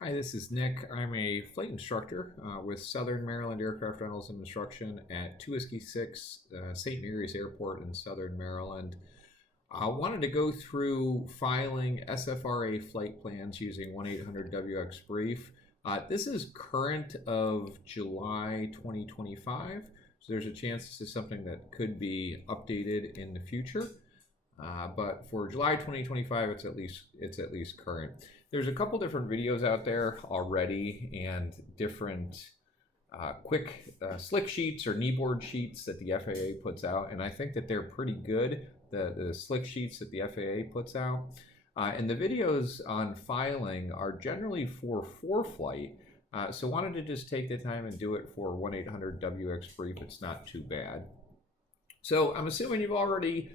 Hi, this is Nick. I'm a flight instructor with Southern Maryland Aircraft Rentals and Instruction at 2 Whiskey 6 St. Mary's Airport in Southern Maryland. I wanted to go through filing SFRA flight plans using 1-800-WX-BRIEF. This is current of July 2025, so there's a chance this is something that could be updated in the future. But for July 2025, it's at least current. There's a couple different videos out there already and different quick slick sheets or kneeboard sheets that the FAA puts out, and I think that they're pretty good, the slick sheets that the FAA puts out. And the videos on filing are generally for flight, so wanted to just take the time and do it for 1-800-WX-BRIEF. It's not too bad. So I'm assuming you've already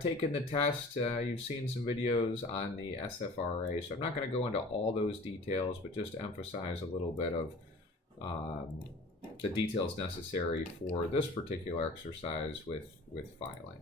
taken the test. You've seen some videos on the SFRA, so I'm not going to go into all those details, but just emphasize a little bit of the details necessary for this particular exercise with filing.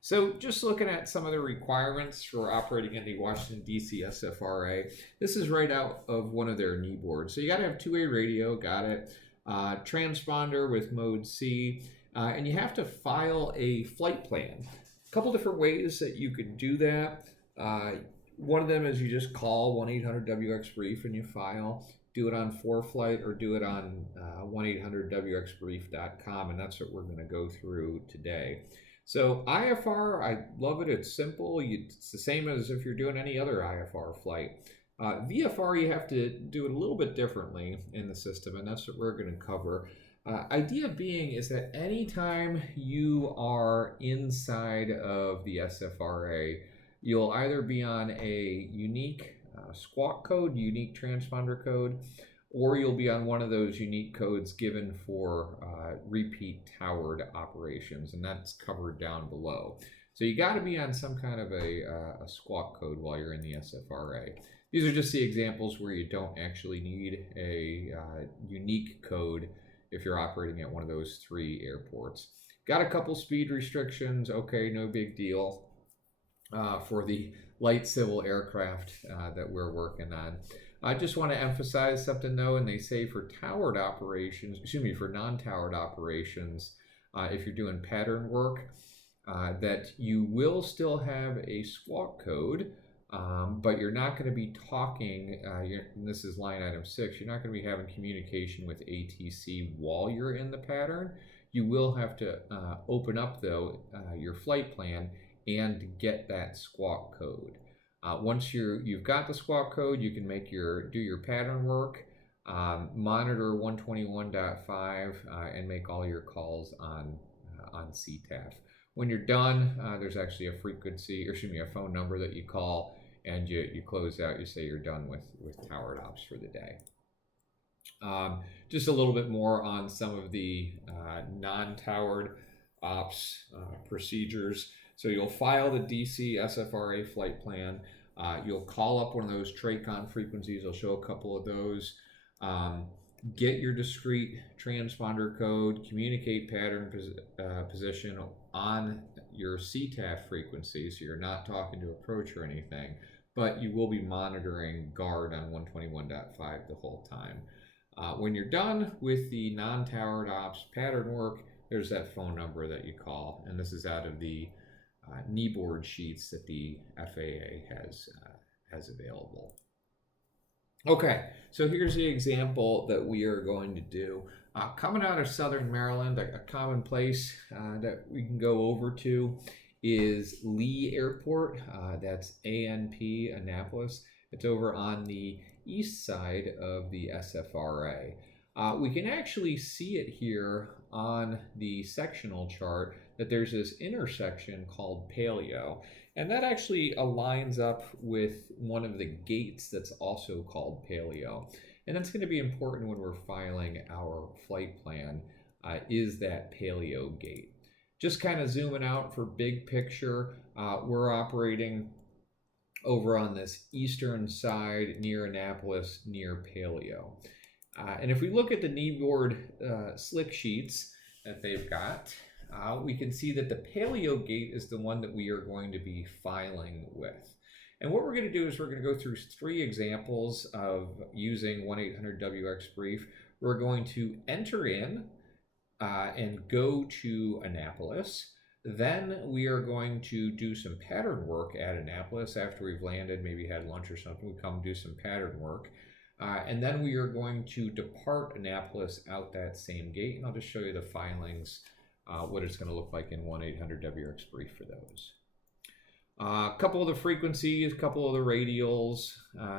So just looking at some of the requirements for operating in the Washington, D.C. SFRA, this is right out of one of their kneeboards. So you got to have two-way radio, got it, transponder with mode C, and you have to file a flight plan. Couple different ways that you could do that. One of them is you just call 1-800-WX-BRIEF and you file. Do it on 4Flight or do it on 1-800-WXBRIEF.com, and that's what we're going to go through today. So IFR, I love it. It's simple. It's the same as if you're doing any other IFR flight. VFR, you have to do it a little bit differently in the system, and that's what we're going to cover. Idea being is that anytime you are inside of the SFRA, you'll either be on a unique squawk code, unique transponder code, or you'll be on one of those unique codes given for repeat towered operations, and that's covered down below. So you got to be on some kind of a squawk code while you're in the SFRA. These are just the examples where you don't actually need a unique code if you're operating at one of those three airports. Got a couple speed restrictions, okay, no big deal for the light civil aircraft that we're working on. I just want to emphasize something though, and they say for towered operations, for non-towered operations, if you're doing pattern work, that you will still have a squawk code, but you're not going to be talking, and this is line item 6, you're not going to be having communication with ATC while you're in the pattern. You will have to open up, though, your flight plan and get that squawk code. Once you've got the squawk code, you can do your pattern work, monitor 121.5, and make all your calls on CTAF. When you're done, there's actually a phone number that you call, and you close out. You say you're done with towered ops for the day. Just a little bit more on some of the non-towered ops procedures. So you'll file the DC SFRA flight plan. You'll call up one of those TRACON frequencies. I'll show a couple of those. Get your discrete transponder code, communicate pattern position on your CTAF frequency, so you're not talking to approach or anything, but you will be monitoring guard on 121.5 the whole time. When you're done with the non-towered ops pattern work, there's that phone number that you call, and this is out of the kneeboard sheets that the FAA has available. Okay, so here's the example that we are going to do. Coming out of Southern Maryland, a common place that we can go over to is Lee Airport. That's ANP, Annapolis. It's over on the east side of the SFRA. We can actually see it here on the sectional chart that there's this intersection called Paleo, and that actually aligns up with one of the gates that's also called Paleo. And that's going to be important when we're filing our flight plan, is that Paleo gate. Just kind of zooming out for big picture, we're operating over on this eastern side near Annapolis, near Paleo. And if we look at the kneeboard slick sheets that they've got, we can see that the Paleo gate is the one that we are going to be filing with. And what we're going to do is we're going to go through 3 examples of using 1-800-WX brief. We're going to enter in and go to Annapolis. Then we are going to do some pattern work at Annapolis after we've landed, maybe had lunch or something. We come do some pattern work. And then we are going to depart Annapolis out that same gate. And I'll just show you the filings, what it's going to look like in 1-800-WX brief for those. A couple of the frequencies, a couple of the radials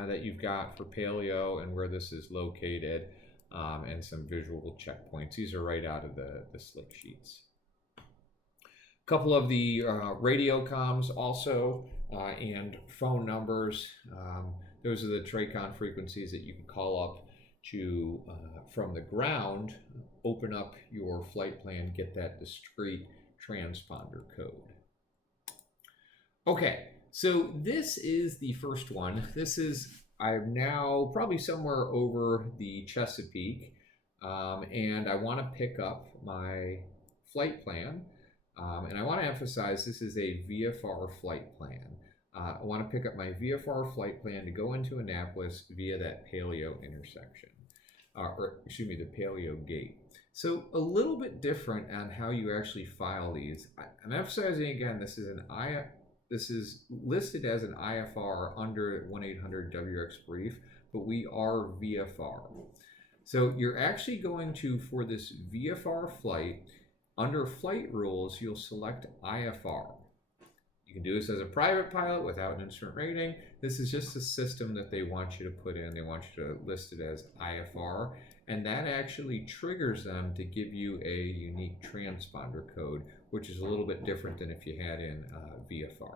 that you've got for paleo and where this is located, and some visual checkpoints. These are right out of the slick sheets. A couple of the radio comms also, and phone numbers. Those are the TRACON frequencies that you can call up to, from the ground, open up your flight plan, get that discrete transponder code. Okay, so this is the first one. I'm now probably somewhere over the Chesapeake, and I want to pick up my flight plan, and I want to emphasize this is a VFR flight plan. I want to pick up my VFR flight plan to go into Annapolis via that paleo intersection, the paleo gate. So a little bit different on how you actually file these. I'm emphasizing again, this is listed as an IFR under 1-800-WX brief, but we are VFR. So you're actually going to, for this VFR flight, under flight rules, you'll select IFR. You can do this as a private pilot without an instrument rating. This is just a system that they want you to put in. They want you to list it as IFR, and that actually triggers them to give you a unique transponder code, which is a little bit different than if you had in VFR.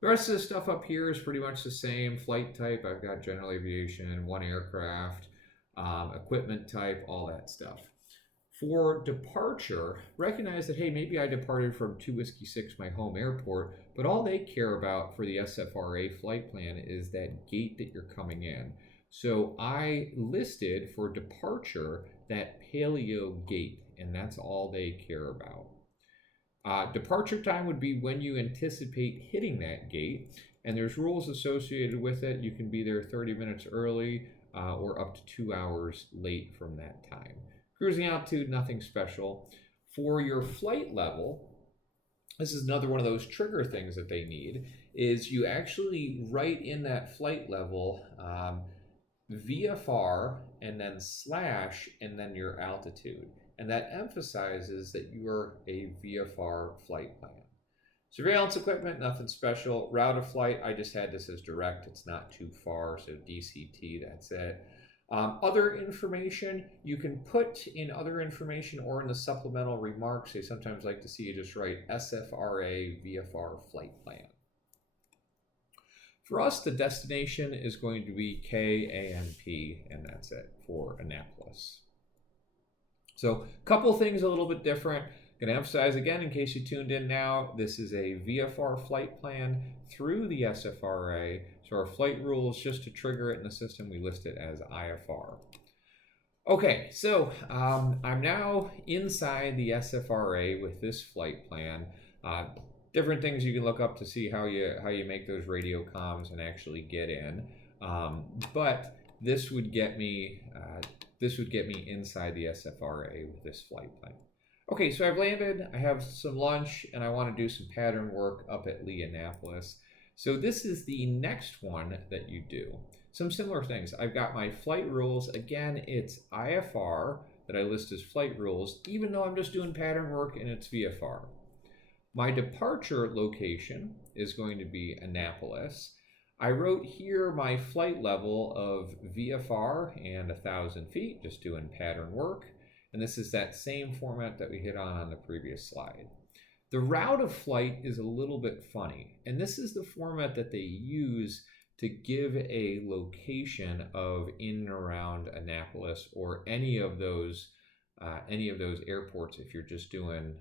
The rest of the stuff up here is pretty much the same. Flight type, I've got general aviation, 1 aircraft, equipment type, all that stuff. For departure, recognize that, hey, maybe I departed from 2 Whiskey 6, my home airport, but all they care about for the SFRA flight plan is that gate that you're coming in. So I listed for departure that paleo gate, and that's all they care about. Departure time would be when you anticipate hitting that gate, and there's rules associated with it. You can be there 30 minutes early or up to 2 hours late from that time. Cruising altitude, nothing special. For your flight level, this is another one of those trigger things that they need, is you actually write in that flight level VFR and then / and then your altitude. And that emphasizes that you are a VFR flight plan. Surveillance equipment, nothing special. Route of flight, I just had this as direct. It's not too far, so DCT, that's it. Other information, you can put in other information or in the supplemental remarks. They sometimes like to see you just write SFRA VFR flight plan. For us, the destination is going to be KANP, and that's it for Annapolis. So a couple things a little bit different. Going to emphasize again, in case you tuned in now, this is a VFR flight plan through the SFRA. So our flight rules, just to trigger it in the system, we list it as IFR. Okay, so I'm now inside the SFRA with this flight plan. Different things you can look up to see how you make those radio comms and actually get in. But this would get me inside the SFRA with this flight plan. Okay, so I've landed, I have some lunch, and I want to do some pattern work up at Lee Annapolis. So this is the next one that you do. Some similar things. I've got my flight rules. Again, it's IFR that I list as flight rules, even though I'm just doing pattern work and it's VFR. My departure location is going to be Annapolis. I wrote here my flight level of VFR and 1,000 feet, just doing pattern work. And this is that same format that we hit on the previous slide. The route of flight is a little bit funny, and this is the format that they use to give a location of in and around Annapolis or any of those airports if you're just doing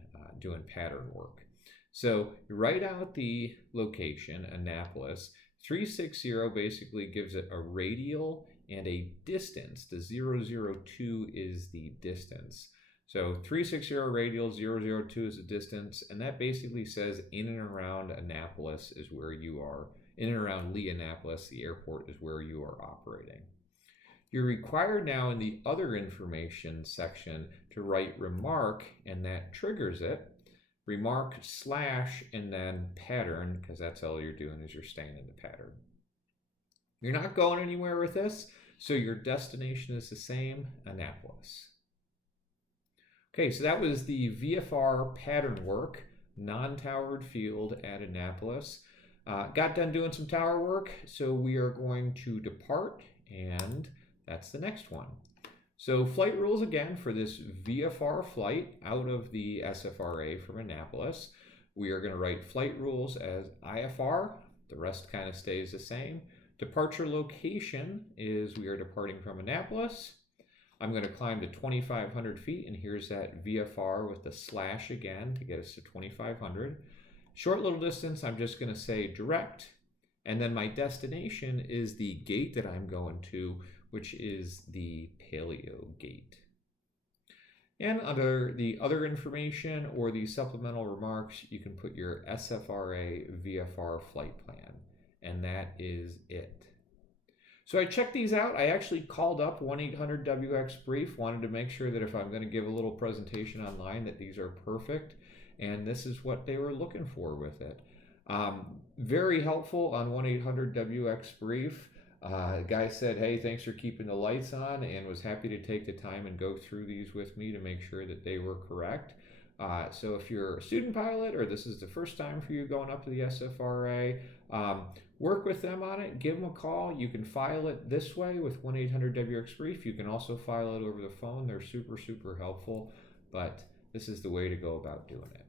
pattern work. So you write out the location, Annapolis. 360 basically gives it a radial and a distance. The 002 is the distance. So 360 radial, 002 is the distance, and that basically says in and around Annapolis is where you are in and around Leonapolis, the airport is where you are operating. You're required now in the other information section to write remark, and that triggers it. Remark slash and then pattern, because that's all you're doing is you're staying in the pattern. You're not going anywhere with this, so your destination is the same, Annapolis. Okay, so that was the VFR pattern work, non-towered field at Annapolis. Got done doing some tower work, so we are going to depart, and that's the next one. So flight rules again for this VFR flight out of the SFRA from Annapolis. We are going to write flight rules as IFR. The rest kind of stays the same. Departure location is we are departing from Annapolis. I'm going to climb to 2,500 feet, and here's that VFR with the slash again to get us to 2,500. Short little distance, I'm just going to say direct, and then my destination is the gate that I'm going to, which is the Paleo Gate. And under the other information or the supplemental remarks, you can put your SFRA VFR flight plan, and that is it. So I checked these out. I actually called up 1-800-WX-BRIEF, wanted to make sure that if I'm going to give a little presentation online that these are perfect, and this is what they were looking for with it. Very helpful on 1-800-WX-BRIEF. The guy said, hey, thanks for keeping the lights on, and was happy to take the time and go through these with me to make sure that they were correct. So if you're a student pilot or this is the first time for you going up to the SFRA, work with them on it, give them a call. You can file it this way with 1-800-WX-BRIEF. You can also file it over the phone. They're super, super helpful, but this is the way to go about doing it.